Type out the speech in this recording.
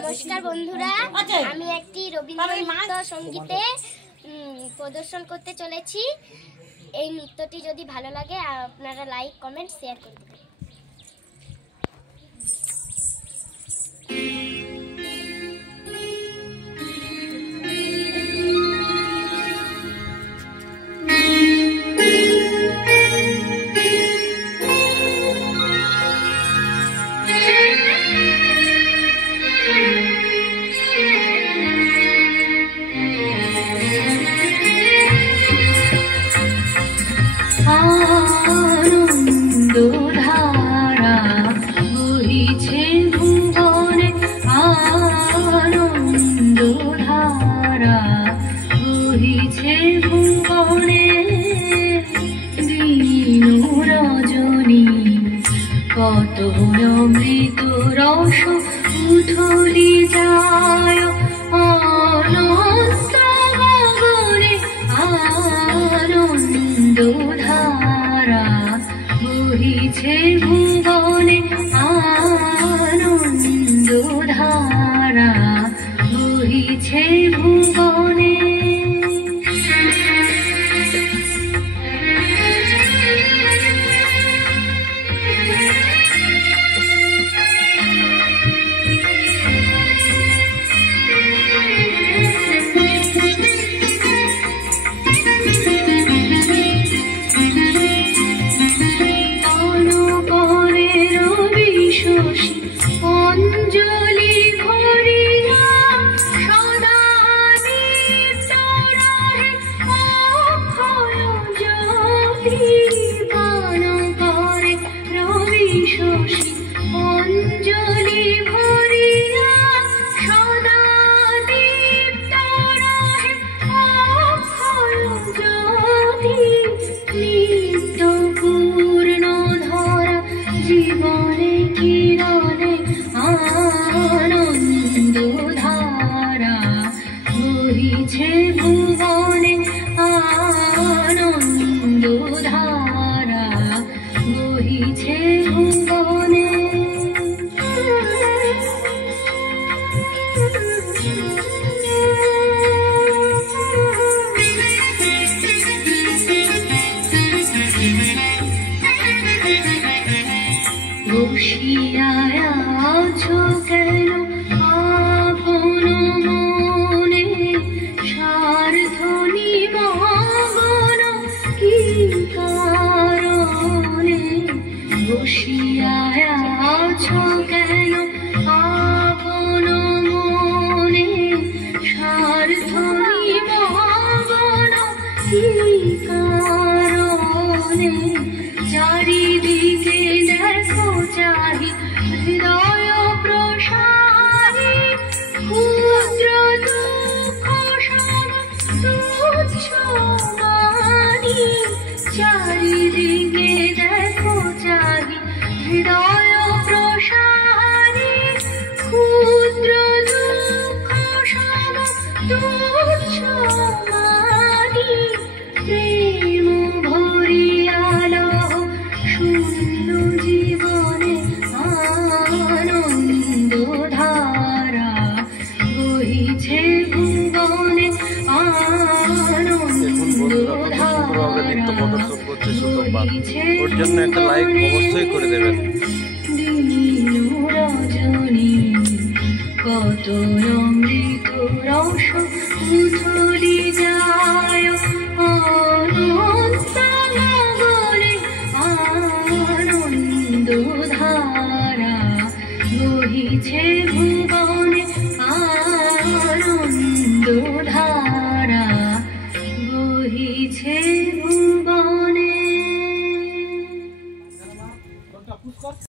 নমস্কার বন্ধুরা, আমি একটি রবীন্দ্র সঙ্গীতে প্রদর্শন করতে চলেছি। এই নৃত্যটি যদি ভালো লাগে আপনারা লাইক কমেন্ট শেয়ার করে দেবেন। আনন্দধারা বহিছে ভুবনে, আনন্দধারা বহিছে ভুবনে। দিন রজনী কত অমৃত রস উথলি যায় অনন্ত গগনে। আনন্দধারা বহিছে ভুবনে, আনন্দধারা বহিছে ভুবনে। অঞ্জলি ভরিয়া সদা নিত্য রহে অক্ষয় জ্যোতি পান করে রবি শশী। অঞ্জলি ভরিয়া সদা নিত্য রহে অক্ষয় জ্যোতি। নিত্য পূর্ণ ধরা জীবনে কিরণে আনন্দধারা বহিছে ভুবনে, আনন্দধারা বহিছে ভুবনে। বসিয়া আছো কেন আপন মনে, স্বার্থ নিমগ্ন কি কারণে? বসিয়া আছো কেন আপন মনে, স্বার্থ নিমগ্ন কি কারণে? চারিদিকে দেখো চাহি হৃদয় প্রসারী, ক্ষুদ্র দুঃখ সব তুচ্ছ মানি। চারিদিকে দেখো চাহি হৃদয় প্রসারী, ক্ষুদ্র দুঃখ সব তুচ্ছ মানি। প্রেম ভরিয়ালো শূন্য জীবনে আনন্দধারা বহিছে ভুবনে, আনন্দধারা ওর জন্য একটা লাইক অবশ্যই করে দেবেন।